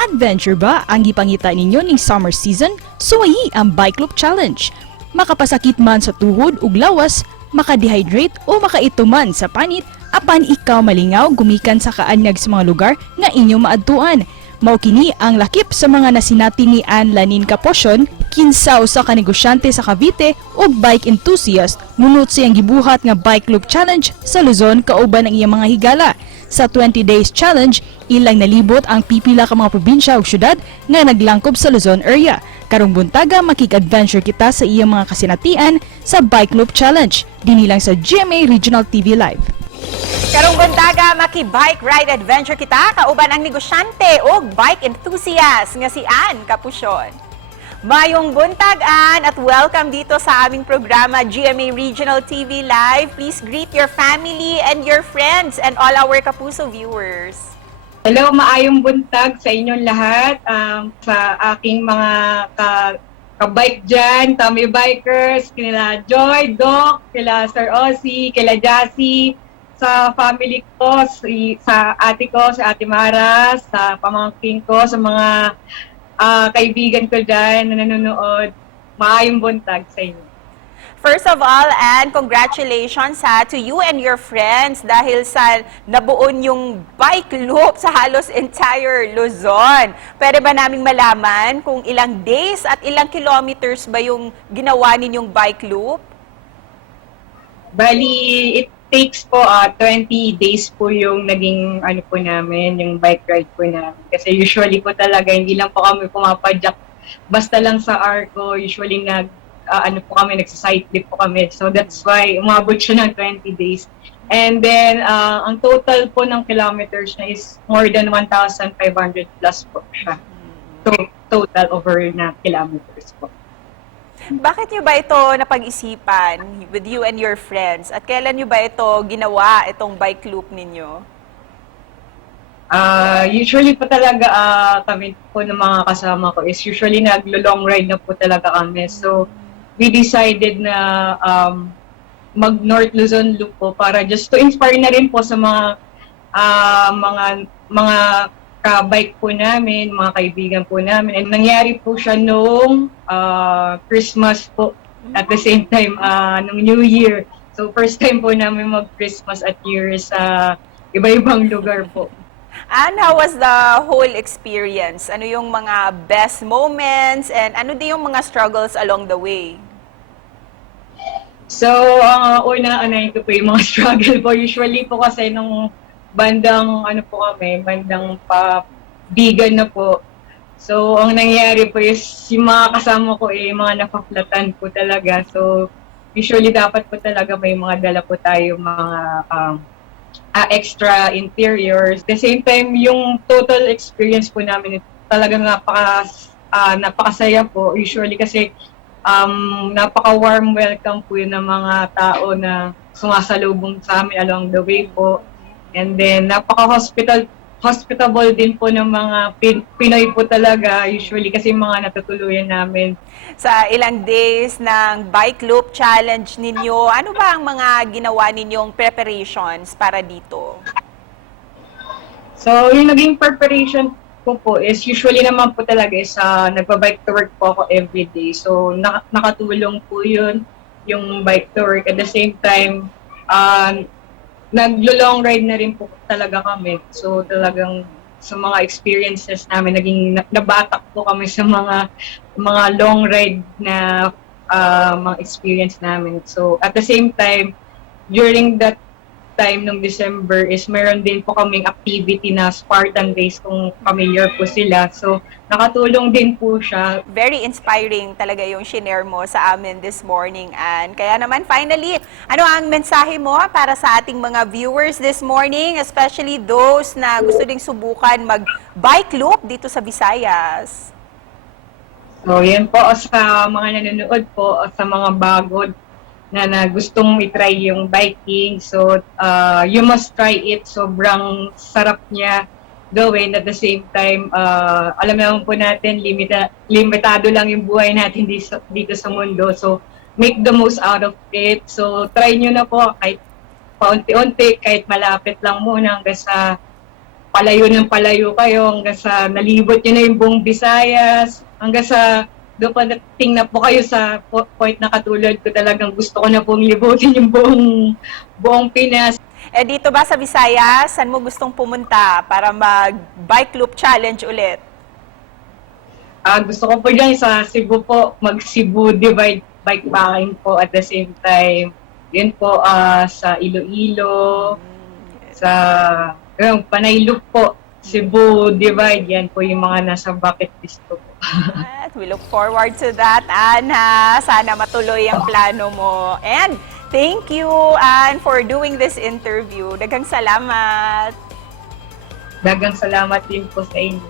Adventure ba ang gipangita ninyo ning summer season? Suwayi ang Bike Loop Challenge. Makapasakit man sa tuhod ug lawas, makadehydrate o makaito man sa panit, apan ikaw malingaw gumikan sa kaanyag sa mga lugar nga inyo maadtuan. Mao kini ang lakip sa mga nasinati ni Ann Lanin Caposyon, kinsaw sa kanegosyante sa Cavite ug bike enthusiast ngunot siyang gibuhat nga Bike Loop Challenge sa Luzon kauban ang iyang mga higala. Sa 20 days challenge, ilang nalibot ang pipila ka mga probinsya ug syudad nga naglangkob sa Luzon area. Karong buntaga makig-adventure kita sa iyang mga kasinatian sa Bike Loop Challenge, dinhi lang sa GMA Regional TV Live. Karong buntaga maki-bike ride adventure kita kauban ang negosyante o bike enthusiast nga si Ann Caposyon. Mayong buntagan at welcome dito sa aming programa GMA Regional TV Live. Please greet your family and your friends and all our Kapuso viewers. Hello, maayong buntag sa inyong lahat, sa aking mga ka-bike dyan, Tommy Bikers, kila Joy, Doc, kila Sir Ozzy, kila Jassy, sa family ko, sa ate ko, sa ate Mara, sa pamangkin ko, sa mga kaibigan ko dyan na nanonood. Maayong buntag sa inyo. First of all, Ann, congratulations to you and your friends dahil sa nabuon yung bike loop sa halos entire Luzon. Pwede ba naming malaman kung ilang days at ilang kilometers ba yung ginawa ninyong bike loop? Bali, it takes po 20 days po yung naging po namin, yung bike ride po namin. Kasi usually po talaga, hindi lang po kami pumapadyak basta lang sa Arco. Usually po kami, nagsa-cycling po kami. So that's why umabot siya ng 20 days. And then, ang total po ng kilometers na is more than 1,500 plus po siya. So, total over na kilometers po. Bakit nyo ba ito napag-isipan with you and your friends? At kailan nyo ba ito ginawa, itong bike loop ninyo? Usually po talaga kami po ng mga kasama ko is usually naglo-long ride na po talaga kami. So, we decided na mag-North Luzon Loop po para just to inspire na rin po sa mga ka-bike po namin, mga kaibigan po namin. And nangyari po siya noong Christmas po, at the same time nung New Year. So first time po namin mag-Christmas at New Year sa iba-ibang lugar po. And how was the whole experience? Ano yung mga best moments and ano din yung mga struggles along the way? So, una-unahin ko po yung mga struggle po. Usually po kasi nung bandang bigan na po. So, ang nangyayari po is yung mga kasama ko mga napaplatan po talaga. So, usually dapat po talaga may mga dala po tayo mga extra interiors. At the same time, yung total experience po namin talagang napakasaya po. Usually kasi napaka-warm welcome po yun ng mga tao na sumasalubong sa amin along the way po. And then, hospitable din po ng mga Pinoy po talaga, usually kasi mga natutuluyan namin. Sa ilang days ng bike loop challenge ninyo, ano ba ang mga ginawa ninyong preparations para dito? So, yung naging preparation ko po is usually naman po talaga is nagpa-bike to work po ako every day. So, nakatulong po yun, yung bike to work. At the same time, naglo-long ride na rin po talaga kami. So talagang sa mga experiences namin, nabatak po kami sa mga long ride na mga experience namin. So at the same time, during that time nung December is meron din po kaming activity na Spartan Race kung familiar po sila. So nakatulong din po siya. Very inspiring talaga yung shinare mo sa amin this morning, Ann. Kaya naman finally, ano ang mensahe mo para sa ating mga viewers this morning, especially those na gusto ding subukan mag-bike loop dito sa Visayas? So yan po sa mga nanonood po, sa mga bago na gustong i-try yung biking. So, you must try it. Sobrang sarap niya gawin. At the same time, alam naman po natin, limitado lang yung buhay natin dito sa mundo. So, make the most out of it. So, try nyo na po kahit paunti-unti, kahit malapit lang muna hanggang sa palayo ng palayo kayo hanggang sa nalibot nyo na yung buong Visayas, hanggang sa doon pa nating na po kayo sa point na katulad ko, talagang gusto ko na pong libutin yung buong Pinas. Eh dito ba sa Visayas, saan mo gustong pumunta para mag-bike loop challenge ulit? Gusto ko po dyan sa Cebu po, mag-Cebu Divide bikepacking po at the same time. Yun po sa Iloilo, sa Panay Loop po, Cebu Divide, yan po yung mga nasa bucket list ko po. At we look forward to that, Anna. Sana matuloy ang plano mo. And thank you, Anne, for doing this interview. Daghang salamat. Daghang salamat din po sa inyo.